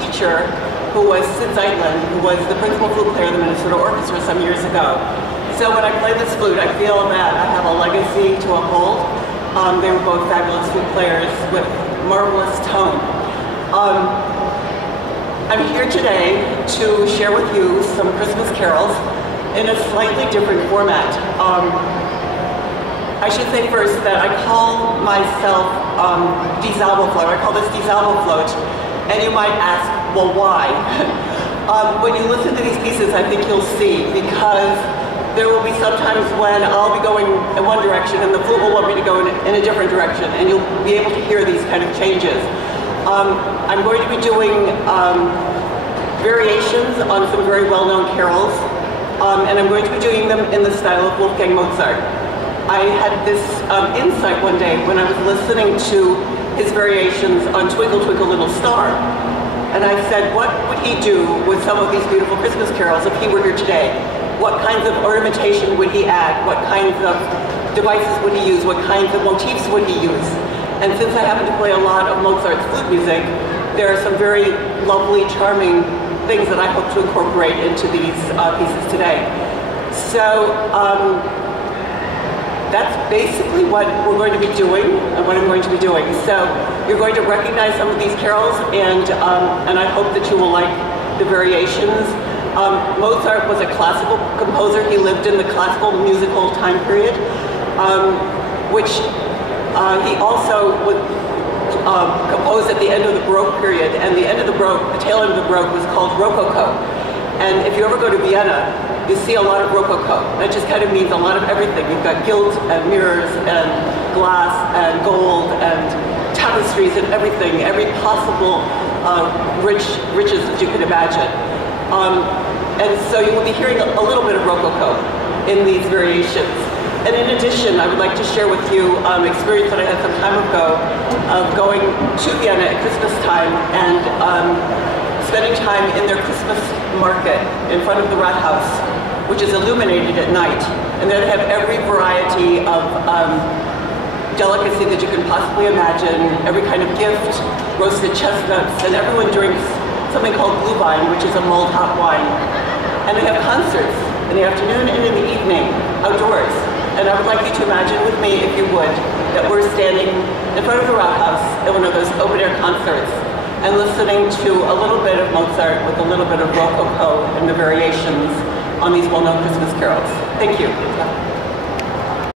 teacher, who was Sid Zeitlin, who was the principal flute player of the Minnesota Orchestra some years ago. So when I play this flute, I feel that I have a legacy to uphold. They were both fabulous flute players with marvelous tone. I'm here today to share with you some Christmas carols in a slightly different format. I should say first that I call myself Disable Float. I call this Disable Float. And you might ask, well, why? When you listen to these pieces, I think you'll see, because there will be some times when I'll be going in one direction and the flute will want me to go in a different direction, and you'll be able to hear these kind of changes. I'm going to be doing variations on some very well-known carols, and I'm going to be doing them in the style of Wolfgang Mozart. I had this insight one day when I was listening to his variations on Twinkle Twinkle Little Star. And I said, what would he do with some of these beautiful Christmas carols if he were here today? What kinds of ornamentation would he add? What kinds of devices would he use? What kinds of motifs would he use? And since I happen to play a lot of Mozart's flute music, there are some very lovely, charming things that I hope to incorporate into these pieces today. So, that's basically what we're going to be doing and what I'm going to be doing. So you're going to recognize some of these carols, and I hope that you will like the variations. Mozart was a classical composer. He lived in the classical musical time period, which he also would compose at the end of the Baroque period. And the end of the Baroque, the tail end of the Baroque, was called Rococo. And if you ever go to Vienna, you see a lot of Rococo. That just kind of means a lot of everything. You've got gilt and mirrors and glass and gold and tapestries and everything, every possible riches that you could imagine. And so you will be hearing a little bit of Rococo in these variations. And in addition, I would like to share with you an experience that I had some time ago of going to Vienna at Christmas time and spending time in their Christmas market in front of the Rathaus, which is illuminated at night. And there they have every variety of delicacy that you can possibly imagine, every kind of gift, roasted chestnuts, and everyone drinks something called Glühwein, which is a mulled hot wine. And they have concerts in the afternoon and in the evening, outdoors. And I would like you to imagine with me, if you would, that we're standing in front of the Rathaus at one of those open-air concerts and listening to a little bit of Mozart with a little bit of Rococo and the variations on these well-known Christmas carols. Thank you.